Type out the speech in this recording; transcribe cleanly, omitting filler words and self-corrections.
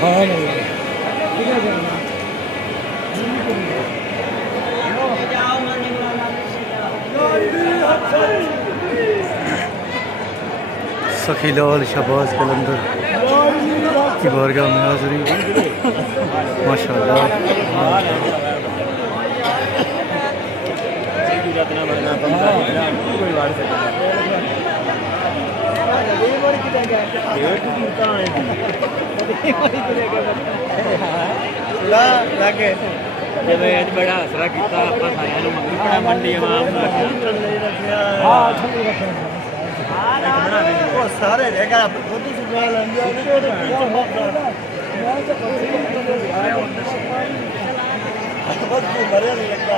सखी लाल शहबाज कलंदर की बारगाह में हाज़िरी माशाअल्लाह। बड़ा असरा किया बड़ा मंडी सारे मरे नहीं लगता।